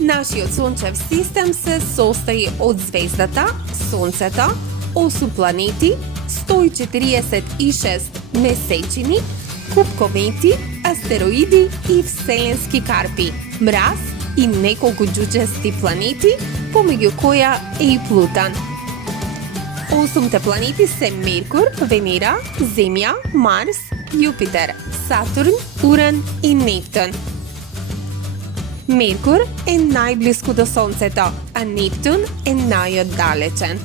Нашиот сончев систем се состои од звездата, Сонцето, 8 планети, 146 месечини, куп комети, астероиди и вселенски карпи, мраз и неколку џуџести планети, помеѓу која е и Плутон. 8 планети се Меркур, Венера, Земја, Марс, Јупитер, Сатурн, Уран и Нептун. Меркур е најблиску до Сонцето, а Нептун е најоддалечен.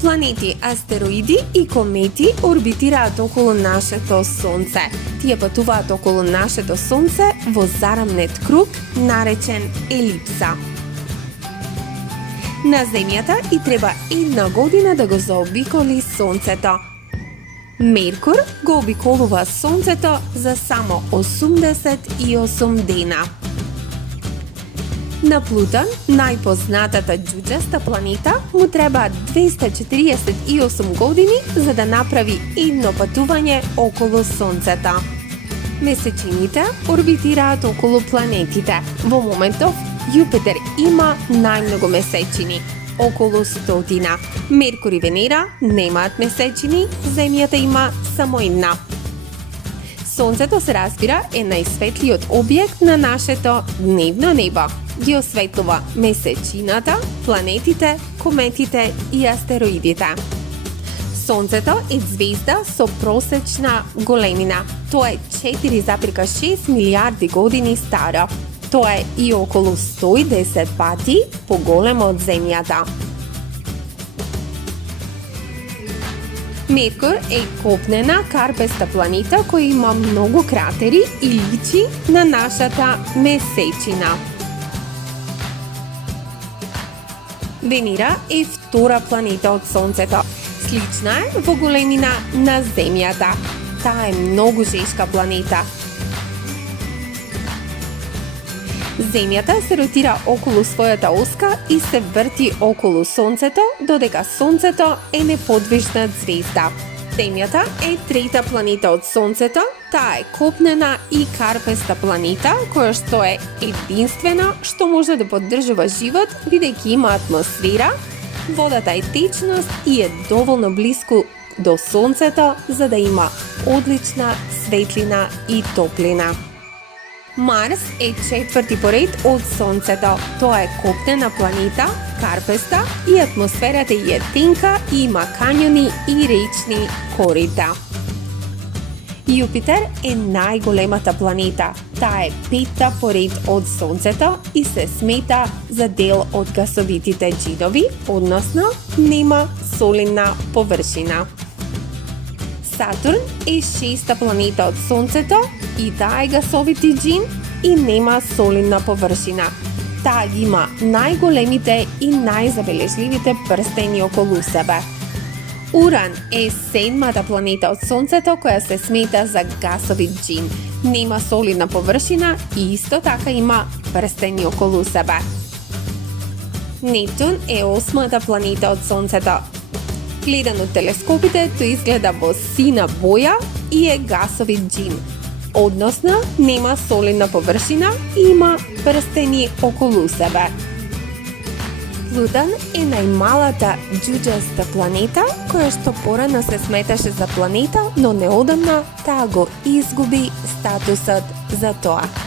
Планети, астероиди и комети орбитираат околу нашето Сонце. Тие патуваат околу нашето Сонце во зарамнет круг, наречен елипса. На Земјата и треба 1 година да го заобиколи Сонцето. Меркур го обиколува Сонцето за само 88 дена. На Плутон, најпознатата џуџеста планета, му требаат 248 години за да направи едно патување околу Сонцето. Месечините орбитираат околу планетите. Во моментов, Јупитер има најмногу месечини, околу 100. Меркур и Венера немаат месечини, Земјата има само една. Сонцето, се разбира, е најсветлиот објект на нашето дневно небо. Ги осветлува месечината, планетите, кометите и астероидите. Сонцето е звезда со просечна големина. Тоа е 4,6 милиарди години старо. Тоа е и околу 110 пати поголемо од Земјата. Меркур е копнена карпеста планета која има многу кратери и личи на нашата месечина. Венера е втора планета од Сонцето. Слична е во големина на Земјата. Таа е многу жешка планета. Земјата се ротира околу својата оска и се врти околу Сонцето, додека Сонцето е неподвижна звезда. Земјата е трета планета од Сонцето, таа е копнена и карпеста планета, која што е единствена што може да поддржува живот, бидејќи има атмосфера, водата е течност и е доволно блиску до Сонцето за да има одлична светлина и топлина. Марс е четврти по ред од Сонцето. Тоа е копнена планета, карпеста и атмосферата е тенка и има канјони и речни корита. Јупитер е најголемата планета. Таа е петта по ред од Сонцето и се смета за дел од гасовитите џидови, односно нема солидна површина. Сатурн е шеста планета од Сонцето и таа е гасовити џин и нема солидна површина. Таа ги има најголемите и најзабележливите прстени околу себе. Уран е седмата планета од Сонцето која се смета за гасовит џин. Нема солидна површина и исто така има прстени околу себе. Нептун е осмата планета од Сонцето. Гледан од телескопите, тој изгледа во сина боја и е гасовит џин. Односно, нема солидна површина и има прстени околу себе. Плутон е најмалата џуџеста планета, која што порано се сметаше за планета, но неодамна таа го изгуби статусот за тоа.